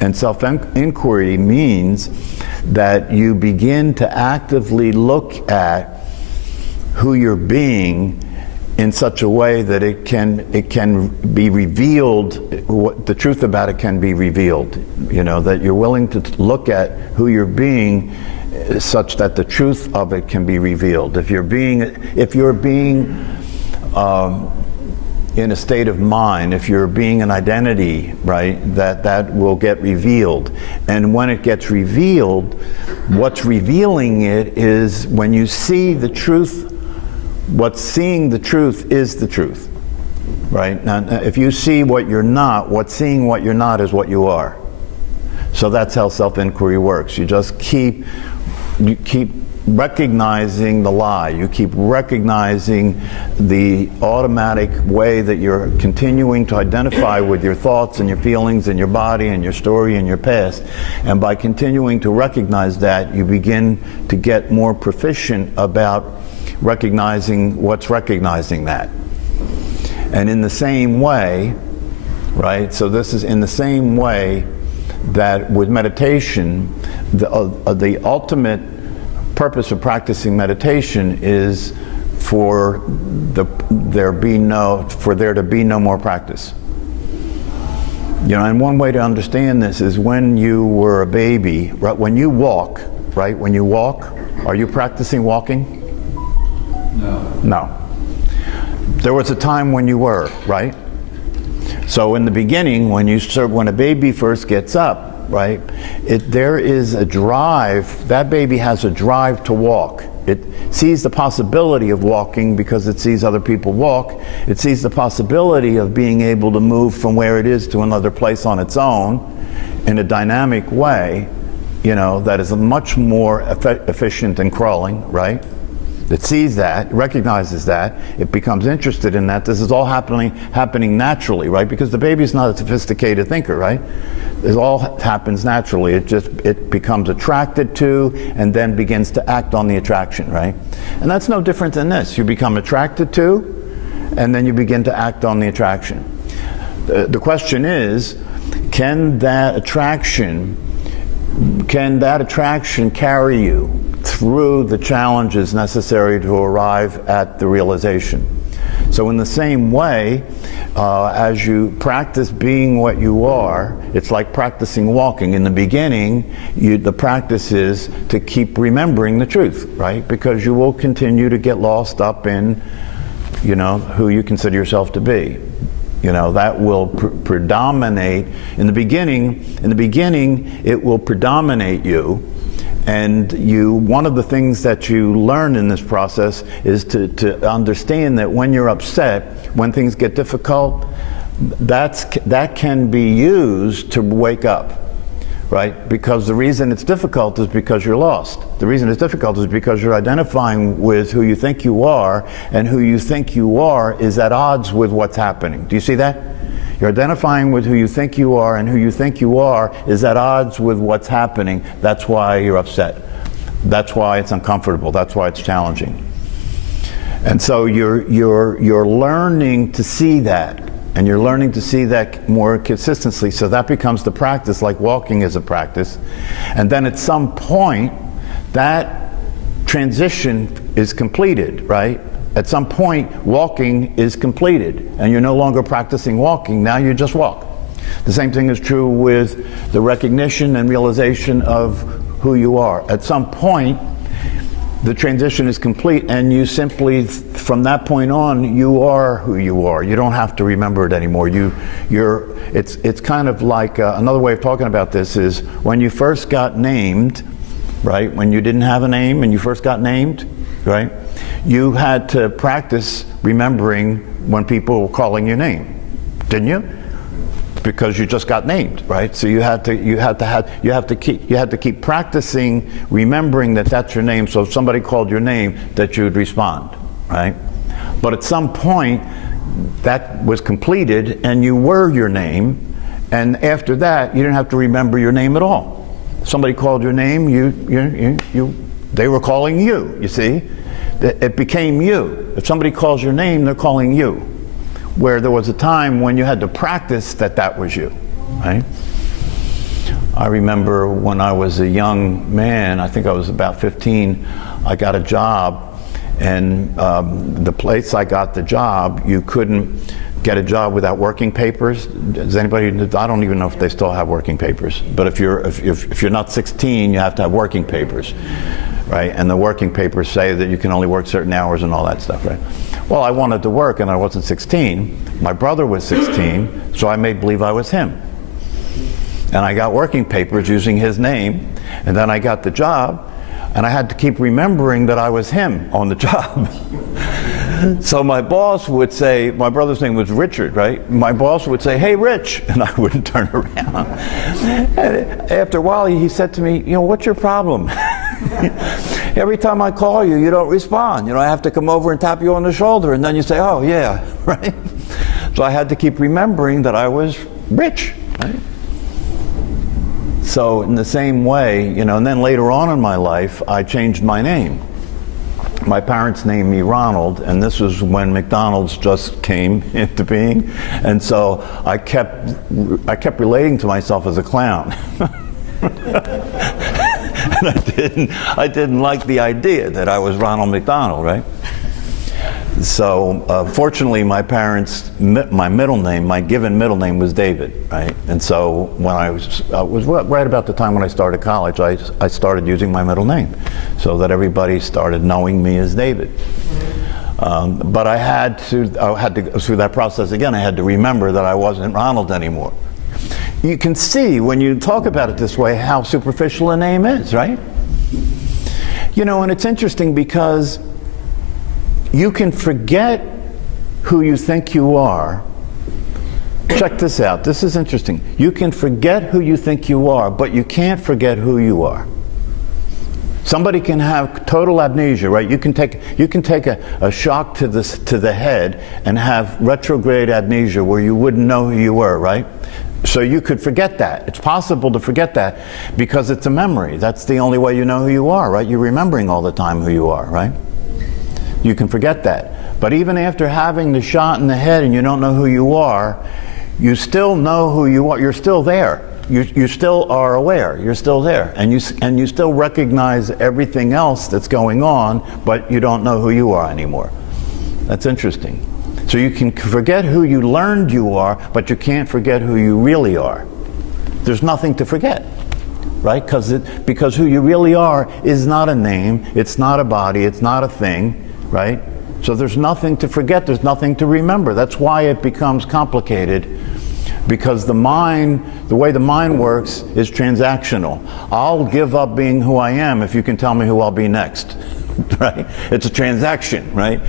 And self-inquiry means that you begin to actively look at who you're being in such a way that it can be revealed, what the truth about it can be revealed. You know, that you're willing to look at who you're being such that the truth of it can be revealed. If you're being in a state of mind, if you're being an identity, right, that will get revealed. And when it gets revealed, what's revealing it is when you see the truth. What's seeing the truth is the truth, right? Now, if you see what you're not, what's seeing what you're not is what you are. So that's how self-inquiry works. You just keep recognizing the lie. You keep recognizing the automatic way that you're continuing to identify with your thoughts and your feelings and your body and your story and your past. And by continuing to recognize that, you begin to get more proficient about recognizing what's recognizing that. And in the same way, right, so this is in the same way that with meditation, the ultimate purpose of practicing meditation is for there to be no more practice. You know, and one way to understand this is when you were a baby, right, when you walk, are you practicing walking? No. There was a time when you were, right? So in the beginning, when a baby first gets up, right, there is a drive. That baby has a drive to walk. It sees the possibility of walking because it sees other people walk. It sees the possibility of being able to move from where it is to another place on its own in a dynamic way, you know, that is much more efficient than crawling, right? It sees that, recognizes that, it becomes interested in that. This is all happening naturally, right? Because the baby's not a sophisticated thinker, right? It all happens naturally. It becomes attracted to and then begins to act on the attraction, right? And that's no different than this. You become attracted to and then you begin to act on the attraction. The question is, can that attraction carry you through the challenges necessary to arrive at the realization? So in the same way, as you practice being what you are, it's like practicing walking. In the beginning, the practice is to keep remembering the truth, right? Because you will continue to get lost up in, you know, who you consider yourself to be. You know, that will predominate. In the beginning, it will predominate you. And one of the things that you learn in this process is to understand that when you're upset, when things get difficult, that can be used to wake up, right? Because the reason it's difficult is because you're lost. The reason it's difficult is because you're identifying with who you think you are, and who you think you are is at odds with what's happening. Do you see that? You're identifying with who you think you are, and who you think you are is at odds with what's happening. That's why you're upset. That's why it's uncomfortable. That's why it's challenging. And so you're learning to see that, and you're learning to see that more consistently. So that becomes the practice, like walking is a practice. And then at some point, that transition is completed, right? At some point, walking is completed, and you're no longer practicing walking. Now you just walk. The same thing is true with the recognition and realization of who you are. At some point, the transition is complete, and you simply, from that point on, you are who you are. You don't have to remember it anymore. It's kind of like another way of talking about this is when you first got named, right? When you didn't have a name and you first got named, right? You had to practice remembering when people were calling your name, didn't you? Because you just got named, right? So you had to keep practicing remembering that that's your name. So if somebody called your name, that you would respond, right? But at some point, that was completed, and you were your name, and after that, you didn't have to remember your name at all. Somebody called your name, they were calling you. You see. It became you. If somebody calls your name, they're calling you. Where there was a time when you had to practice that was you, right? I remember when I was a young man, I think I was about 15, I got a job, and the place I got the job, you couldn't get a job without working papers. Does anybody? I don't even know if they still have working papers. But if you're not 16, you have to have working papers, right? And the working papers say that you can only work certain hours and all that stuff, right? Well, I wanted to work, and I wasn't 16. My brother was 16, so I made believe I was him. And I got working papers using his name, and then I got the job, and I had to keep remembering that I was him on the job. So my boss would say, my brother's name was Richard, right? My boss would say, "Hey, Rich," and I wouldn't turn around. And after a while, he said to me, "You know, what's your problem? Every time I call you, you don't respond. You know, I have to come over and tap you on the shoulder, and then you say, 'Oh, yeah,' right?" So I had to keep remembering that I was Rich, right? So in the same way, you know, and then later on in my life, I changed my name. My parents named me Ronald, and this was when McDonald's just came into being, and so I kept relating to myself as a clown. And I didn't like the idea that I was Ronald McDonald, right? So fortunately, my parents, my given middle name was David, right? And so when I was right about the time when I started college, I started using my middle name, so that everybody started knowing me as David. But I had to go through that process again. I had to remember that I wasn't Ronald anymore. You can see when you talk about it this way how superficial a name is, right? You know, and it's interesting because you can forget who you think you are. Check this out. This is interesting. You can forget who you think you are, but you can't forget who you are. Somebody can have total amnesia, right? You can take a shock to the head and have retrograde amnesia where you wouldn't know who you were, right? So you could forget that. It's possible to forget that because it's a memory. That's the only way you know who you are, right? You're remembering all the time who you are, right? You can forget that. But even after having the shot in the head and you don't know who you are, you still know who you are. You're still there. You still are aware. You're still there. And you still recognize everything else that's going on, but you don't know who you are anymore. That's interesting. So you can forget who you learned you are, but you can't forget who you really are. There's nothing to forget, right? Because who you really are is not a name, it's not a body, it's not a thing, right? So there's nothing to forget, there's nothing to remember. That's why it becomes complicated, because the way the mind works is transactional. I'll give up being who I am if you can tell me who I'll be next, right? It's a transaction, right?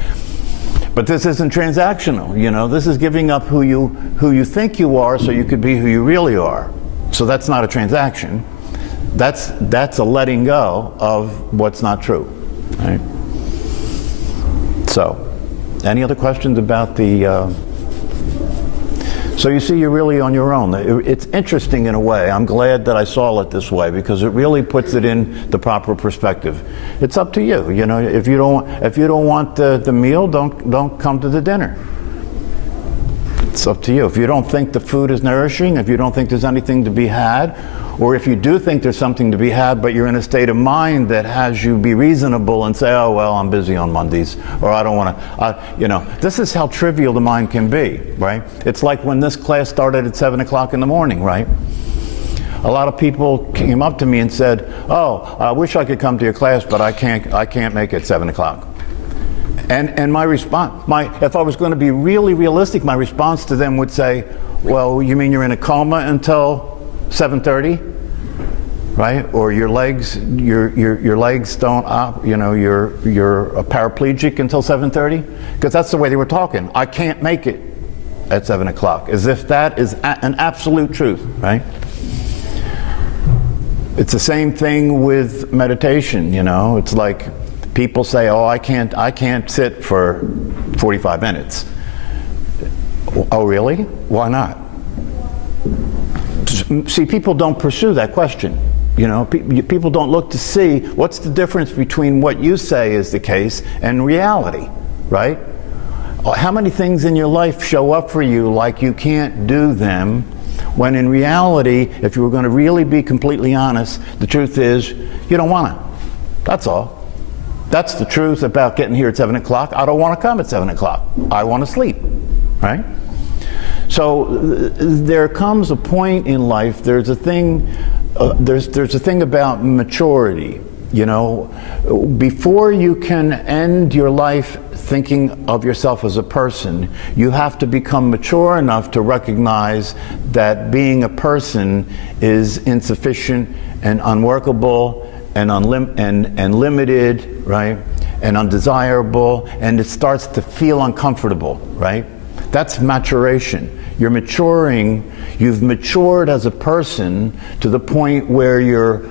But this isn't transactional, you know. This is giving up who you think you are so you could be who you really are. So that's not a transaction. That's a letting go of what's not true, right? So, any other questions about the... So you see, you're really on your own. It's interesting in a way. I'm glad that I saw it this way because it really puts it in the proper perspective. It's up to you. You know, if you don't want the meal, don't come to the dinner. It's up to you. If you don't think the food is nourishing, if you don't think there's anything to be had, or if you do think there's something to be had, but you're in a state of mind that has you be reasonable and say, "Oh, well, I'm busy on Mondays," or "I don't want to," you know, this is how trivial the mind can be, right? It's like when this class started at 7 o'clock in the morning, right? A lot of people came up to me and said, "Oh, I wish I could come to your class, but I can't make it 7 o'clock." And my response, if I was going to be really realistic, my response to them would say, "Well, you mean you're in a coma until 7:30, right? Or your legs don't, you know, you're a paraplegic until 7:30?" Because that's the way they were talking. I can't make it at 7 o'clock, as if that is an absolute truth, right? It's the same thing with meditation, you know. It's like people say, "Oh, I can't sit for 45 minutes." Oh, really? Why not? See, people don't pursue that question. You know, people don't look to see what's the difference between what you say is the case and reality, right? How many things in your life show up for you like you can't do them, When in reality, if you were going to really be completely honest, the truth is you don't want to. That's all. That's the truth about getting here at 7 o'clock. I don't want to come at 7 o'clock. I want to sleep, right? So there comes a point in life, there's a thing about maturity. You know, before you can end your life thinking of yourself as a person, you have to become mature enough to recognize that being a person is insufficient and unworkable and limited, right? And undesirable, and it starts to feel uncomfortable, right? That's maturation. You're maturing, you've matured as a person to the point where you're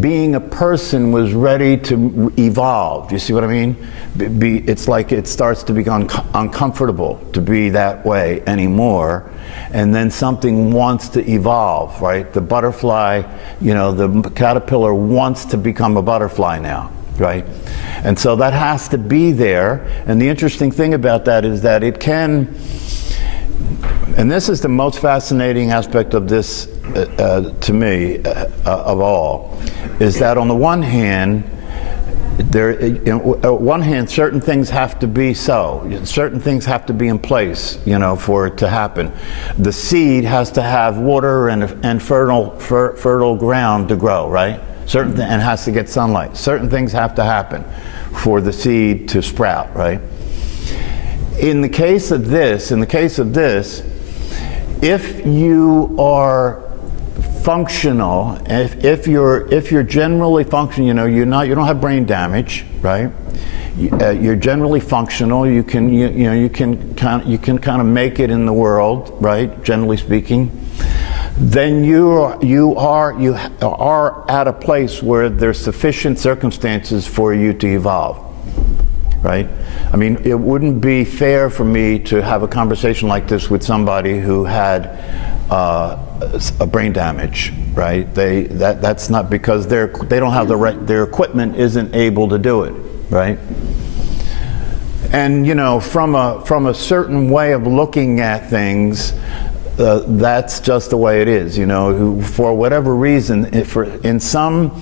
being a person was ready to evolve. You see what I mean? It's like it starts to become uncomfortable to be that way anymore, and then something wants to evolve, right? The butterfly, you know, the caterpillar wants to become a butterfly now, right? And so that has to be there, and the interesting thing about that is that it can, and this is the most fascinating aspect of this to me of all, is that on the one hand, certain things have to be so. Certain things have to be in place, you know, for it to happen. The seed has to have water and fertile ground to grow, right? And has to get sunlight. Certain things have to happen for the seed to sprout, right? In the case of this, if you are functional, if you're generally functional, you know, you don't have brain damage, right? You're generally functional. You can kind of make it in the world, right? Generally speaking, then you are at a place where there's sufficient circumstances for you to evolve, right? I mean, it wouldn't be fair for me to have a conversation like this with somebody who had a brain damage, right? That's not because they don't have the right, their equipment isn't able to do it, right? And you know, from a certain way of looking at things, that's just the way it is. You know, for whatever reason, in some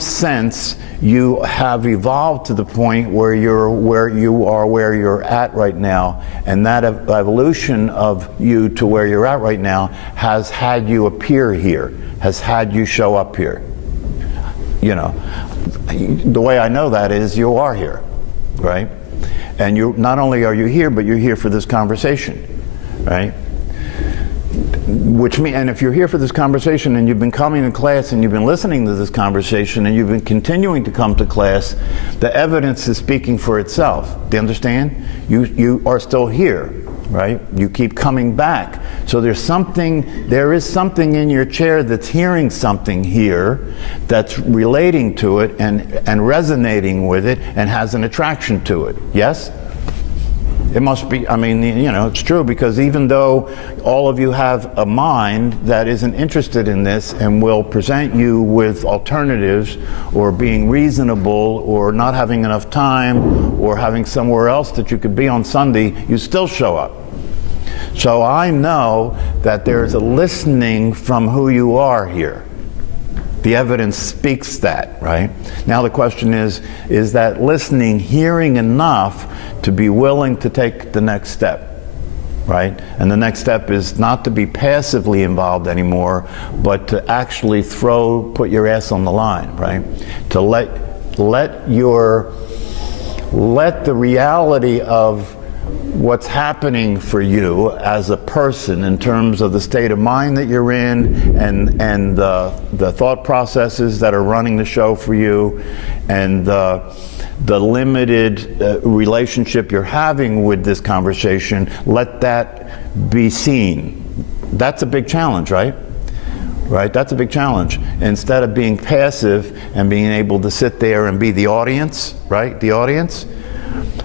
sense, you have evolved to the point where you're at right now, and that evolution of you to where you're at right now has had you appear here, has had you show up here. You know, the way I know that is you are here, right? And you not only are you here, but you're here for this conversation, right? Which means, and if you're here for this conversation and you've been coming to class and you've been listening to this conversation and you've been continuing to come to class, the evidence is speaking for itself. Do you understand? You are still here, right? You keep coming back. So there is something in your chair that's hearing something here that's relating to it and resonating with it and has an attraction to it. Yes? It must be, I mean, you know, it's true, because even though all of you have a mind that isn't interested in this and will present you with alternatives, or being reasonable, or not having enough time, or having somewhere else that you could be on Sunday, you still show up. So I know that there's a listening from who you are here. The evidence speaks that, right? Now the question is that listening, hearing enough to be willing to take the next step, right? And the next step is not to be passively involved anymore, but to actually put your ass on the line, right? To let the reality of what's happening for you as a person in terms of the state of mind that you're in, and the thought processes that are running the show for you, and the limited relationship you're having with this conversation, let that be seen. That's a big challenge, right? Right? That's a big challenge. Instead of being passive and being able to sit there and be the audience, right? The audience.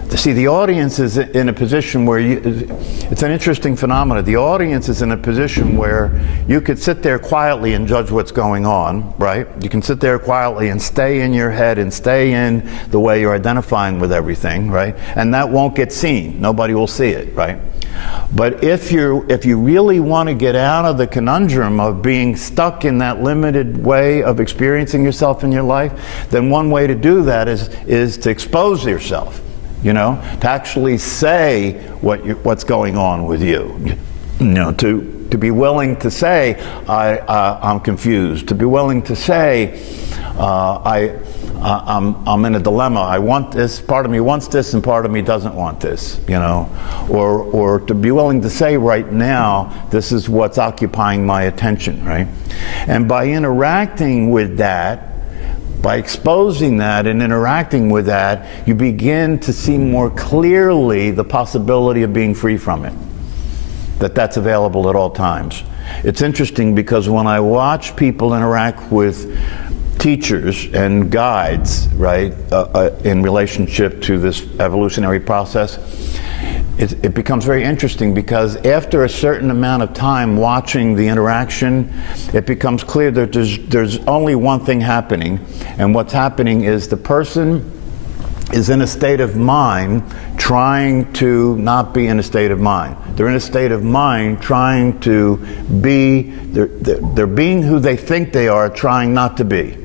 See, the audience is in a position where it's an interesting phenomenon. The audience is in a position where you could sit there quietly and judge what's going on, right? You can sit there quietly and stay in your head and stay in the way you're identifying with everything, right? And that won't get seen. Nobody will see it, right? But if you really want to get out of the conundrum of being stuck in that limited way of experiencing yourself in your life, then one way to do that is to expose yourself, to actually say what's going on with you, to be willing to say I'm confused, to be willing to say I'm in a dilemma. I want this, part of me wants this, and part of me doesn't want this, or to be willing to say right now, this is what's occupying my attention, right? And by interacting with that, by exposing that and interacting with that, you begin to see more clearly the possibility of being free from it, that's available at all times. It's interesting because when I watch people interact with teachers and guides, right, in relationship to this evolutionary process, it becomes very interesting because after a certain amount of time watching the interaction, it becomes clear that there's only one thing happening, and what's happening is the person is in a state of mind trying to not be in a state of mind. They're in a state of mind trying to be, they're being who they think they are, trying not to be.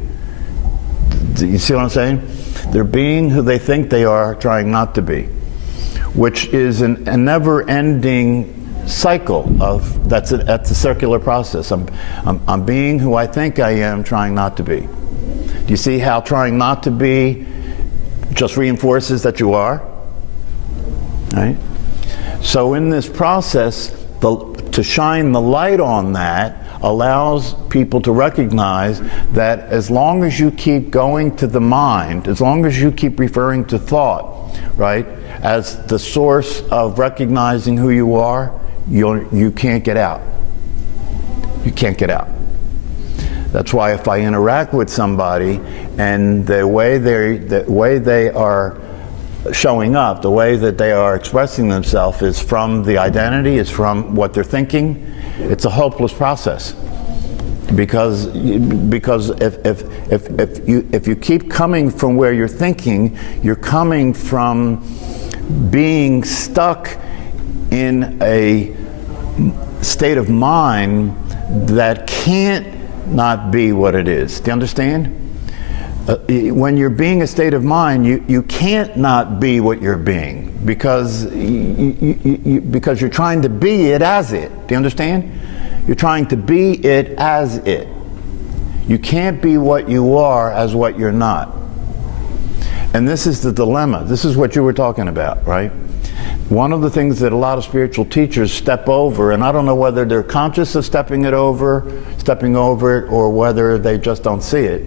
You see what I'm saying? They're being who they think they are, trying not to be, which is a never-ending cycle of, that's a circular process. I'm being who I think I am, trying not to be. Do you see how trying not to be just reinforces that you are? Right? So in this process, to shine the light on that allows people to recognize that as long as you keep going to the mind, as long as you keep referring to thought, right, as the source of recognizing who you are, you can't get out. You can't get out. That's why if I interact with somebody and the way they are showing up, the way that they are expressing themselves is from the identity, is from what they're thinking, it's a hopeless process. Because if you keep coming from where you're thinking, you're coming from being stuck in a state of mind that can't not be what it is. Do you understand? When you're being a state of mind, you can't not be what you're being because you're trying to be it as it. Do you understand? You're trying to be it as it. You can't be what you are as what you're not. And this is the dilemma. This is what you were talking about, right? One of the things that a lot of spiritual teachers step over, and I don't know whether they're conscious of stepping over it, or whether they just don't see it.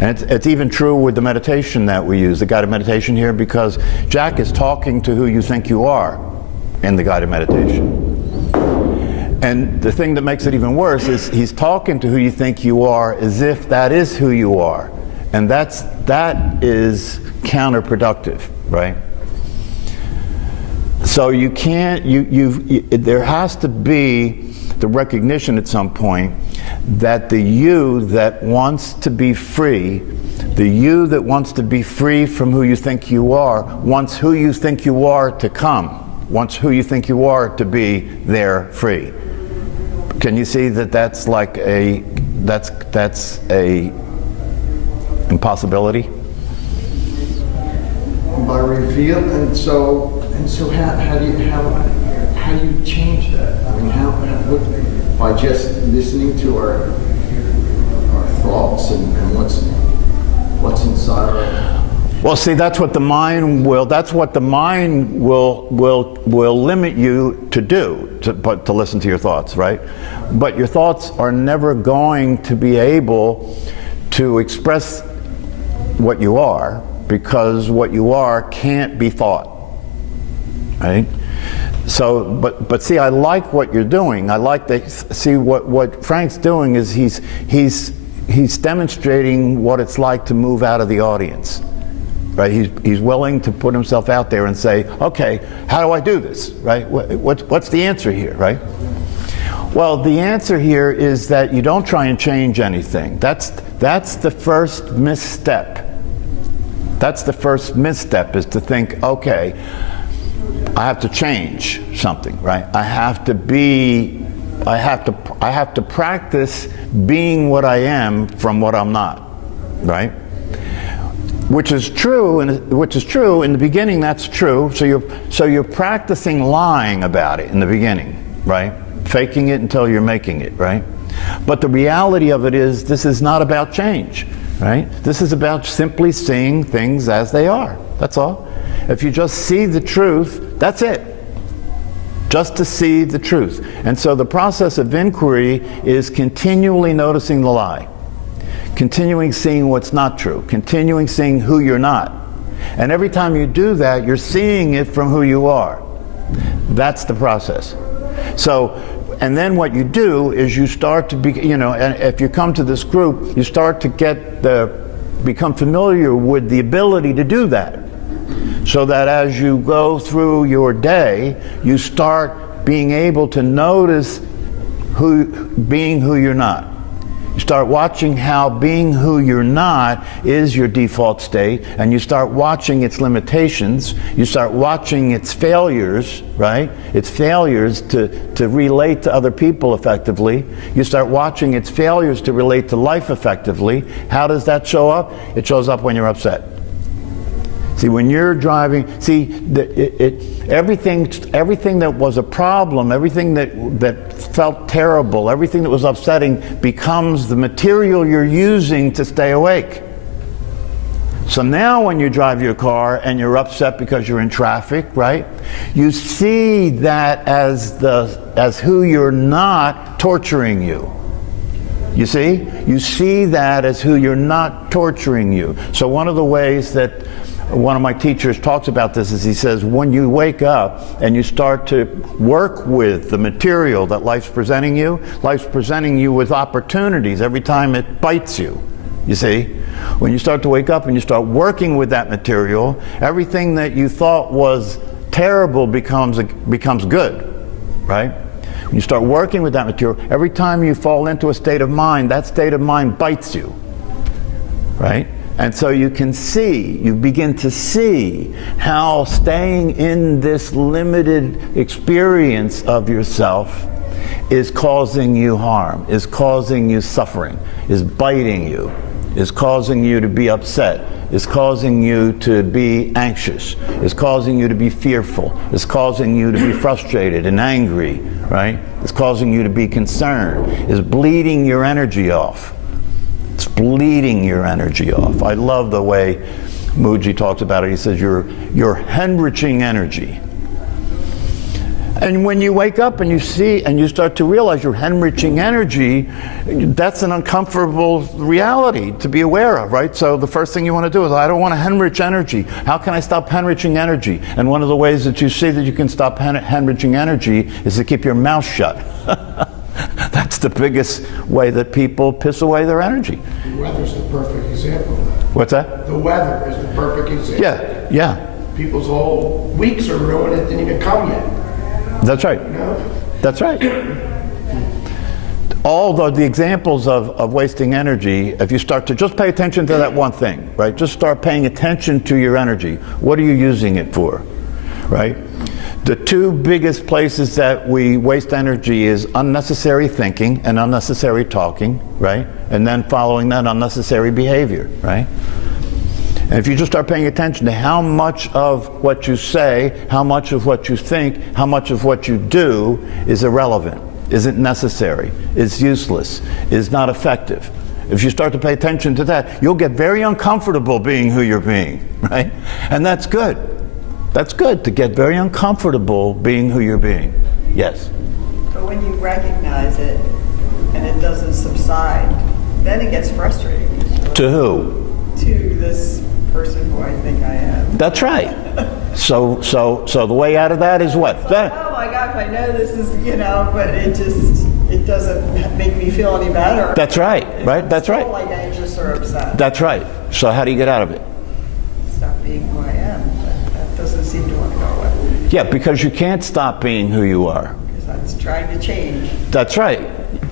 And it's even true with the meditation that we use, the guided meditation here, because Jack is talking to who you think you are in the guided meditation. And the thing that makes it even worse is he's talking to who you think you are as if that is who you are. And that is counterproductive, right? So you can't, there has to be the recognition at some point that the you that wants to be free, the you that wants to be free from who you think you are, wants who you think you are to come, wants who you think you are to be there free. Can you see that that's like that's a impossibility? By reveal, and so how do you change that? I mean, by just listening to our thoughts and what's inside our. Well, see, that's what the mind will limit you to do, to listen to your thoughts, right? But your thoughts are never going to be able to express what you are, because what you are can't be thought, right? So, but see, I like what you're doing. I like that. See, what Frank's doing is he's demonstrating what it's like to move out of the audience. Right? He's willing to put himself out there and say, okay, how do I do this? Right? What's the answer here? Right? Well, the answer here is that you don't try and change anything. That's the first misstep. That's the first misstep, is to think, okay, I have to change something, right? I have to practice being what I am from what I'm not, right? Which is true, in the beginning. That's true. So you're practicing lying about it in the beginning, right? Faking it until you're making it, right? But the reality of it is, this is not about change, right? This is about simply seeing things as they are. That's all. If you just see the truth, that's it. Just to see the truth. And so the process of inquiry is continually noticing the lie, continuing seeing what's not true, continuing seeing who you're not. And every time you do that, you're seeing it from who you are. That's the process. So, and then what you do is you start to be, and if you come to this group, you start to become familiar with the ability to do that. So that as you go through your day, you start being able to notice being who you're not. You start watching how being who you're not is your default state, and you start watching its limitations. You start watching its failures, right? Its failures to relate to other people effectively. You start watching its failures to relate to life effectively. How does that show up? It shows up when you're upset. See, when you're driving, everything that was a problem, everything that felt terrible, everything that was upsetting becomes the material you're using to stay awake. So now when you drive your car and you're upset because you're in traffic, right? You see that as who you're not torturing you. You see? You see that as who you're not torturing you. So one of the ways that one of my teachers talks about this is he says, when you wake up and you start to work with the material that life's presenting you with opportunities every time it bites you. You see? When you start to wake up and you start working with that material, everything that you thought was terrible becomes good, right? When you start working with that material, every time you fall into a state of mind, that state of mind bites you, right? And so you begin to see how staying in this limited experience of yourself is causing you harm, is causing you suffering, is biting you, is causing you to be upset, is causing you to be anxious, is causing you to be fearful, is causing you to be frustrated and angry, right? It's causing you to be concerned, is bleeding your energy off. It's bleeding your energy off. I love the way Mooji talks about it. He says you're hemorrhaging energy. And when you wake up and you see and you start to realize you're hemorrhaging energy, that's an uncomfortable reality to be aware of, right? So the first thing you want to do is, I don't want to hemorrhage energy. How can I stop hemorrhaging energy? And one of the ways that you see that you can stop hemorrhaging energy is to keep your mouth shut. That's the biggest way that people piss away their energy. The weather's the perfect example of that. What's that? The weather is the perfect example. Yeah. People's whole weeks are ruined. It didn't even come yet. That's right. You know? That's right. All the examples of wasting energy, if you start to just pay attention to that one thing, right? Just start paying attention to your energy. What are you using it for, right? The two biggest places that we waste energy is unnecessary thinking and unnecessary talking, right? And then following that, unnecessary behavior, right? And if you just start paying attention to how much of what you say, how much of what you think, how much of what you do is irrelevant, isn't necessary, is useless, is not effective. If you start to pay attention to that, you'll get very uncomfortable being who you're being, right? And that's good. That's good, to get very uncomfortable being who you're being. Yes? But when you recognize it and it doesn't subside, then it gets frustrating. To who? To this person who I think I am. That's right. So the way out of that is what? It's like, oh my gosh, I know this is, but it doesn't make me feel any better. That's right, right? That's right. Like anxious or upset. That's right. So how do you get out of it? Stop being who I am. But that doesn't seem to want to go away. Yeah, because you can't stop being who you are. Because I was trying to change. That's right.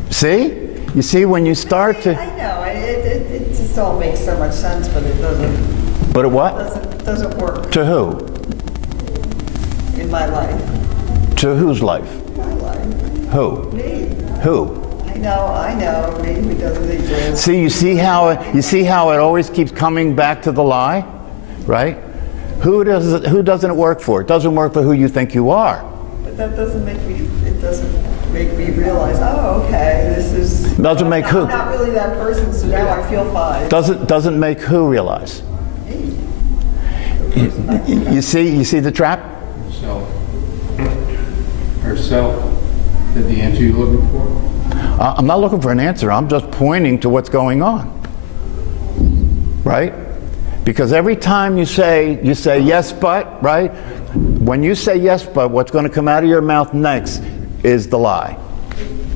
See? You see, when you start to... I know. It just all makes so much sense, but it doesn't... But it what? Doesn't work. To who? In my life. To whose life? My life. Who? Me. Who? I know. Me who doesn't exist. See, you see how it always keeps coming back to the lie, right? Who doesn't it work for? It doesn't work for who you think you are. But that doesn't make me. It doesn't make me realize. Oh, okay. This is. Doesn't make who? I'm not really that person, so now I feel fine. Doesn't make who realize. Me. You see the trap? Self. Herself. Is that the answer you're looking for? I'm not looking for an answer. I'm just pointing to what's going on. Right? Because every time you say yes, but, right? When you say yes, but, what's going to come out of your mouth next is the lie.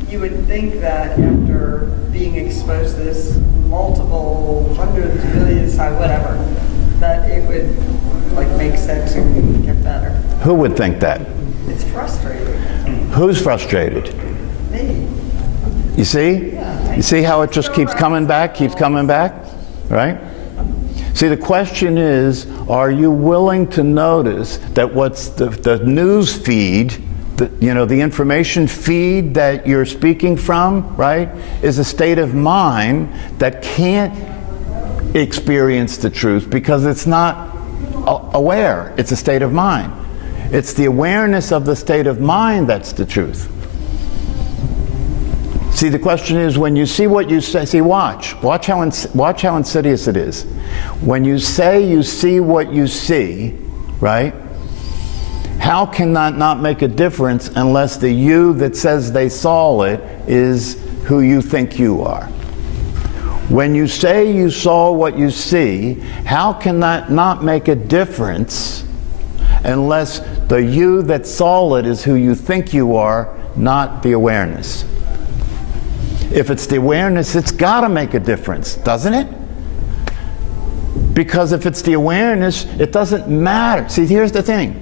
You would think that after being exposed to this multiple hundreds, millions times, whatever, that it would like make sense and get better. Who would think that? It's frustrating. Who's frustrated? Me. You see? Yeah. You see how it just keeps coming back, right? See, the question is, are you willing to notice that what's the news feed, the information feed that you're speaking from, right, is a state of mind that can't experience the truth because it's not aware. It's a state of mind. It's the awareness of the state of mind that's the truth. See, the question is, when you see what you say, see, watch how insidious it is. When you say you see what you see, right? How can that not make a difference unless the you that says they saw it is who you think you are? When you say you saw what you see, how can that not make a difference unless the you that saw it is who you think you are, not the awareness? If it's the awareness, it's got to make a difference, doesn't it? Because if it's the awareness, it doesn't matter. See, here's the thing.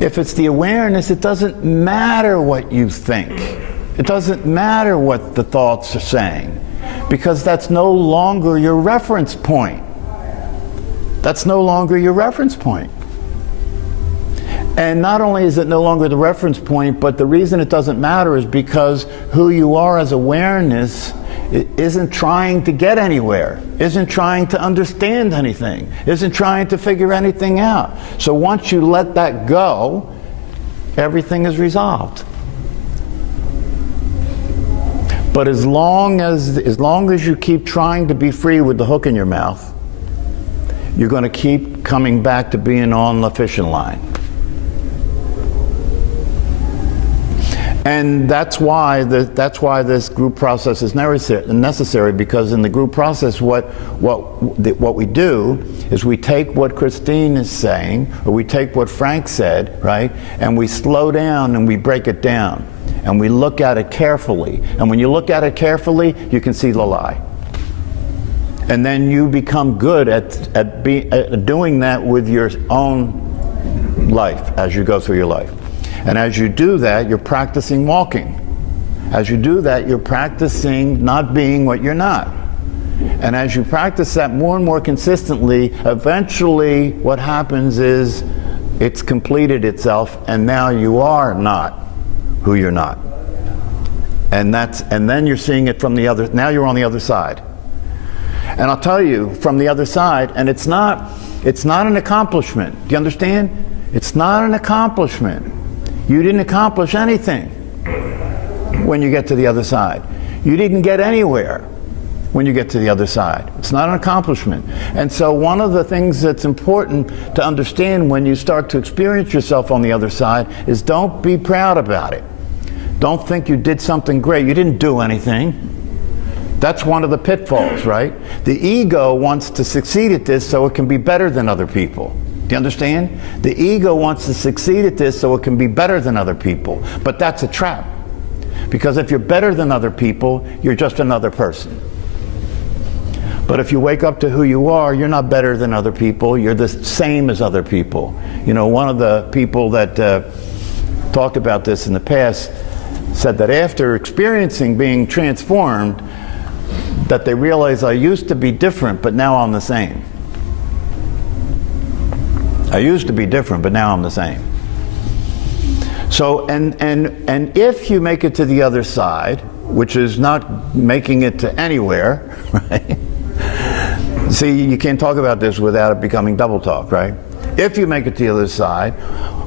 If it's the awareness, it doesn't matter what you think. It doesn't matter what the thoughts are saying, because that's no longer your reference point. That's no longer your reference point. And not only is it no longer the reference point, but the reason it doesn't matter is because who you are as awareness isn't trying to get anywhere, isn't trying to understand anything, isn't trying to figure anything out. So once you let that go, everything is resolved. But as long as you keep trying to be free with the hook in your mouth, you're going to keep coming back to being on the fishing line. And that's why this group process is necessary, because in the group process, what we do is we take what Christine is saying, or we take what Frank said, right, and we slow down and we break it down, and we look at it carefully. And when you look at it carefully, you can see the lie. And then you become good at doing that with your own life as you go through your life. And as you do that, you're practicing walking. As you do that, you're practicing not being what you're not. And as you practice that more and more consistently, eventually what happens is it's completed itself, and now you are not who you're not. And then you're seeing it from the other, now you're on the other side. And I'll tell you, from the other side, and it's not an accomplishment. Do you understand? It's not an accomplishment. You didn't accomplish anything when you get to the other side. You didn't get anywhere when you get to the other side. It's not an accomplishment. And so one of the things that's important to understand when you start to experience yourself on the other side is don't be proud about it. Don't think you did something great. You didn't do anything. That's one of the pitfalls, right? The ego wants to succeed at this so it can be better than other people. Do you understand? The ego wants to succeed at this so it can be better than other people. But that's a trap. Because if you're better than other people, you're just another person. But if you wake up to who you are, you're not better than other people. You're the same as other people. You know, one of the people that talked about this in the past said that after experiencing being transformed, that they realized, I used to be different, but now I'm the same. I used to be different, but now I'm the same. So, and if you make it to the other side, which is not making it to anywhere, right? See, you can't talk about this without it becoming double talk, right? If you make it to the other side,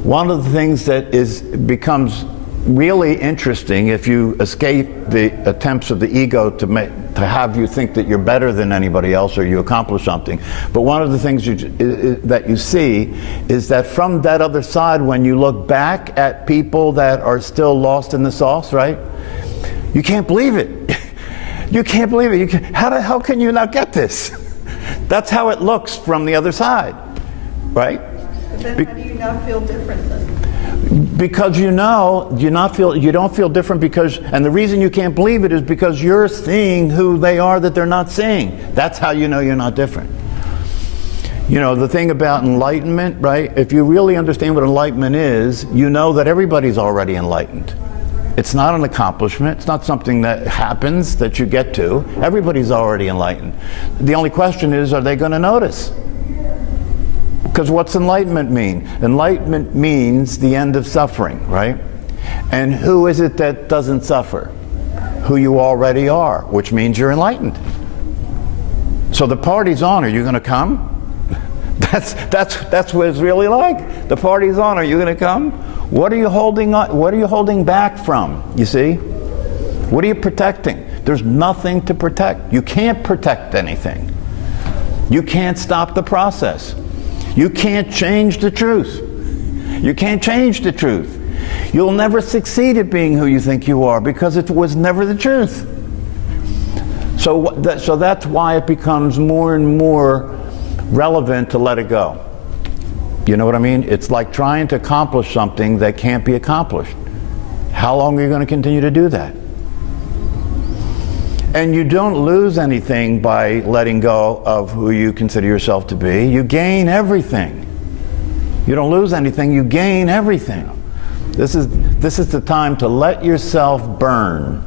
one of the things that becomes really interesting if you escape the attempts of the ego to have you think that you're better than anybody else or you accomplish something. But one of the things that you see is that from that other side, when you look back at people that are still lost in the sauce, right? You can't believe it. You can't believe it. How the hell can you not get this? That's how it looks from the other side, right? But then how do you not feel different then? Because you don't feel different because, and the reason you can't believe it is because you're seeing who they are that they're not seeing. That's how you know you're not different. You know, the thing about enlightenment, right? If you really understand what enlightenment is, you know that everybody's already enlightened. It's not an accomplishment. It's not something that happens that you get to. Everybody's already enlightened. The only question is, are they going to notice? Because what's enlightenment mean? Enlightenment means the end of suffering, right? And who is it that doesn't suffer? Who you already are, which means you're enlightened. So the party's on. Are you going to come? That's what it's really like. The party's on. Are you going to come? What are you holding on? What are you holding back from? You see? What are you protecting? There's nothing to protect. You can't protect anything. You can't stop the process. You can't change the truth. You can't change the truth. You'll never succeed at being who you think you are because it was never the truth. So that's why it becomes more and more relevant to let it go. You know what I mean? It's like trying to accomplish something that can't be accomplished. How long are you going to continue to do that? And you don't lose anything by letting go of who you consider yourself to be. You gain everything. You don't lose anything, you gain everything. This is the time to let yourself burn.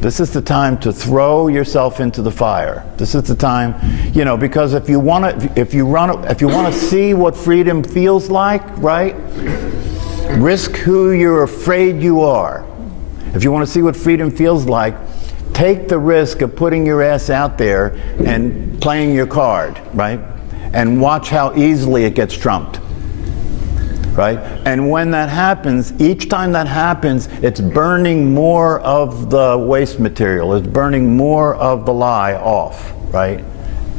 This is the time to throw yourself into the fire. This is the time, you know, because if you want to see what freedom feels like, right? Risk who you're afraid you are. If you want to see what freedom feels like, take the risk of putting your ass out there and playing your card, right? And watch how easily it gets trumped, right? And when that happens, each time that happens, it's burning more of the waste material. It's burning more of the lie off, right?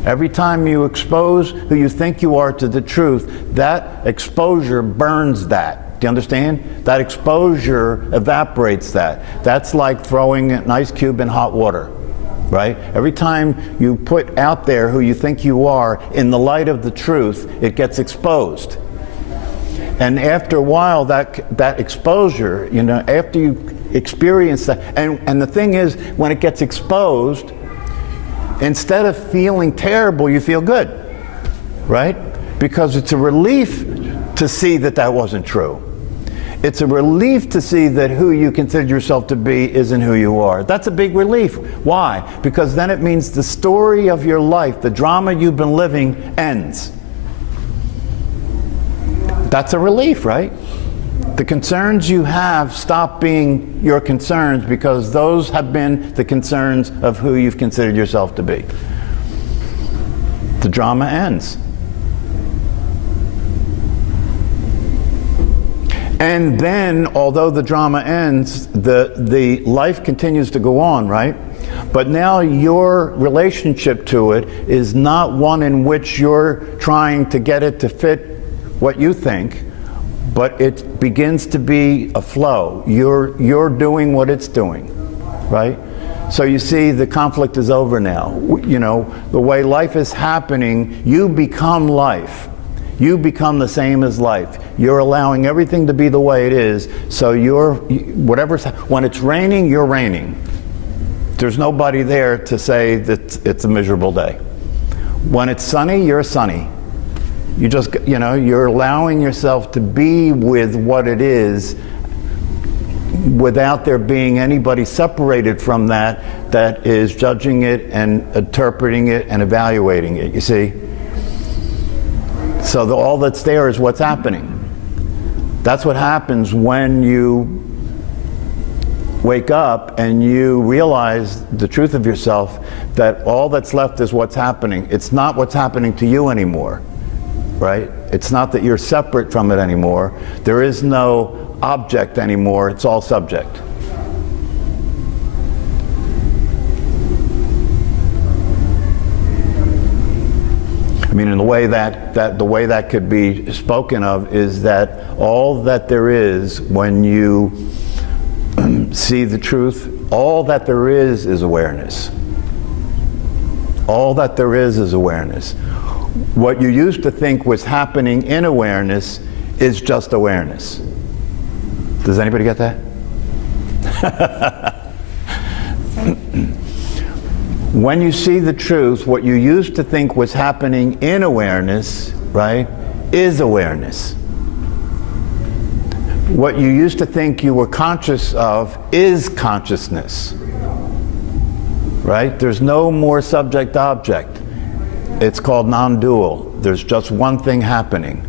Every time you expose who you think you are to the truth, that exposure burns that. Do you understand? That exposure evaporates that. That's like throwing an ice cube in hot water, right? Every time you put out there who you think you are in the light of the truth, it gets exposed. And after a while, that exposure, you know, after you experience that, and the thing is, when it gets exposed, instead of feeling terrible, you feel good, right? Because it's a relief to see that that wasn't true. It's a relief to see that who you consider yourself to be isn't who you are. That's a big relief. Why? Because then it means the story of your life, the drama you've been living, ends. That's a relief, right? The concerns you have stop being your concerns because those have been the concerns of who you've considered yourself to be. The drama ends. And then, although the drama ends, the life continues to go on, right? But now your relationship to it is not one in which you're trying to get it to fit what you think, but it begins to be a flow. You're doing what it's doing, right? So you see, the conflict is over now. You know, the way life is happening, you become life. You become the same as life. You're allowing everything to be the way it is. So when it's raining, you're raining. There's nobody there to say that it's a miserable day. When it's sunny, you're sunny. You just, you know, you're allowing yourself to be with what it is without there being anybody separated from that is judging it and interpreting it and evaluating it, you see? So all that's there is what's happening. That's what happens when you wake up and you realize the truth of yourself, that all that's left is what's happening. It's not what's happening to you anymore, right? It's not that you're separate from it anymore. There is no object anymore. It's all subject. I mean, in the way that could be spoken of is that all that there is when you see the truth, all that there is awareness. All that there is awareness. What you used to think was happening in awareness is just awareness. Does anybody get that? When you see the truth, what you used to think was happening in awareness, right, is awareness. What you used to think you were conscious of is consciousness, right? There's no more subject-object. It's called non-dual. There's just one thing happening.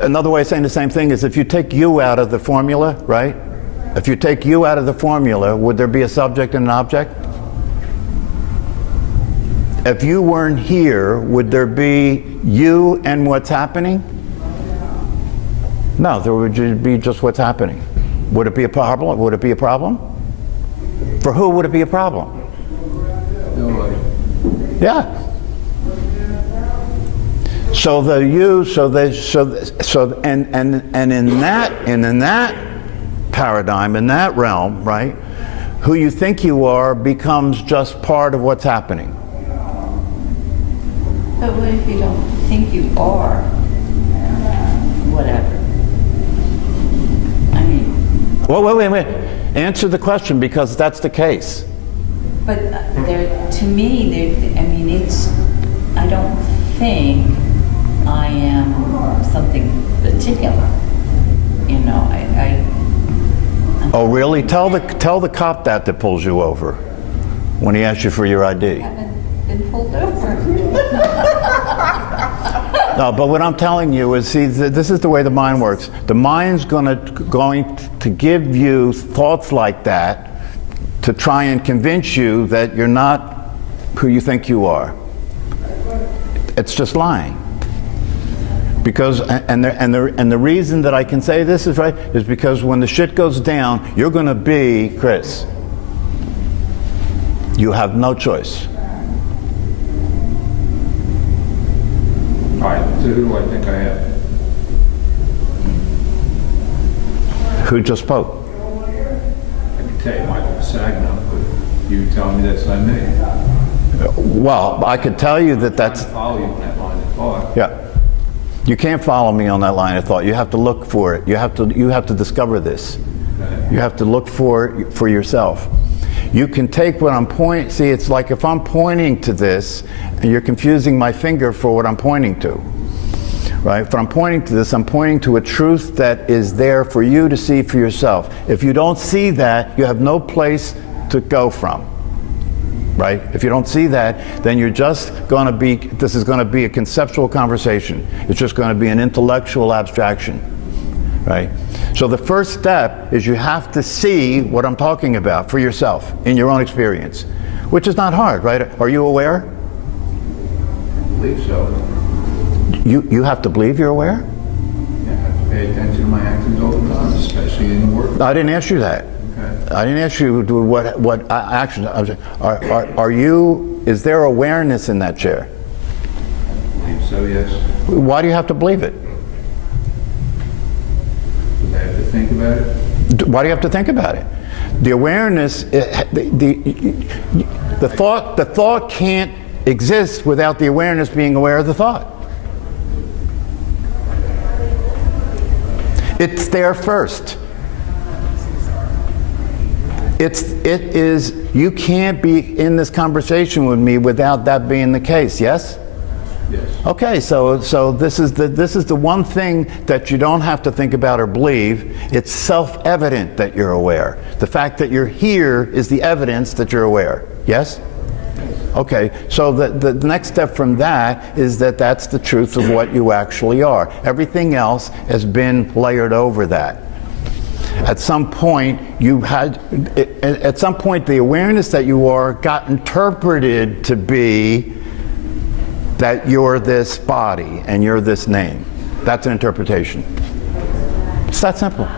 Another way of saying the same thing is if you take you out of the formula, right? If you take you out of the formula, would there be a subject and an object? If you weren't here, would there be you and what's happening? No, there would be just what's happening. Would it be a problem? Would it be a problem? For who would it be a problem? Nobody. Yeah. So the you, and in that paradigm, in that realm, right, who you think you are becomes just part of what's happening. But what if you don't think you are whatever? I mean... Well, wait. Answer the question, because that's the case. But to me, I mean, I don't think I am something particular. You know, Oh, really? Tell the cop that pulls you over when he asks you for your ID. I haven't been pulled over. No, but what I'm telling you is, see, this is the way the mind works. The mind's going to give you thoughts like that to try and convince you that you're not who you think you are. It's just lying. Because and the reason that I can say this is right is because when the shit goes down, you're going to be Chris. You have no choice. All right, so who do I think I am? Who just spoke? I can tell you Michael Sagno, but you tell me that's not me. Well, I could tell you that that's... I follow you on that line of thought. Yeah. You can't follow me on that line of thought. You have to look for it. You have to discover this. Okay. You have to look for yourself. You can take what I'm pointing... See, it's like if I'm pointing to this, and you're confusing my finger for what I'm pointing to. Right? If I'm pointing to this, I'm pointing to a truth that is there for you to see for yourself. If you don't see that, you have no place to go from. Right? If you don't see that, then you're just going to be, this is going to be a conceptual conversation. It's just going to be an intellectual abstraction. Right? So the first step is you have to see what I'm talking about for yourself, in your own experience. Which is not hard, right? Are you aware? I believe so. You have to believe you're aware? Yeah, I have to pay attention to my actions all the time, especially in work. I didn't ask you that. Okay. I didn't ask you what actions. Are you? Is there awareness in that chair? I believe so, yes. Why do you have to believe it? Because I have to think about it. Why do you have to think about it? The awareness, the thought can't exist without the awareness being aware of the thought. It's there first. It is, you can't be in this conversation with me without that being the case, yes? Yes. Okay, so this is the one thing that you don't have to think about or believe. It's self-evident that you're aware. The fact that you're here is the evidence that you're aware. Yes? Yes. Okay, so the next step from that is that that's the truth of what you actually are. Everything else has been layered over that. At some point, the awareness that you are got interpreted to be that you're this body and you're this name. That's an interpretation. It's that simple.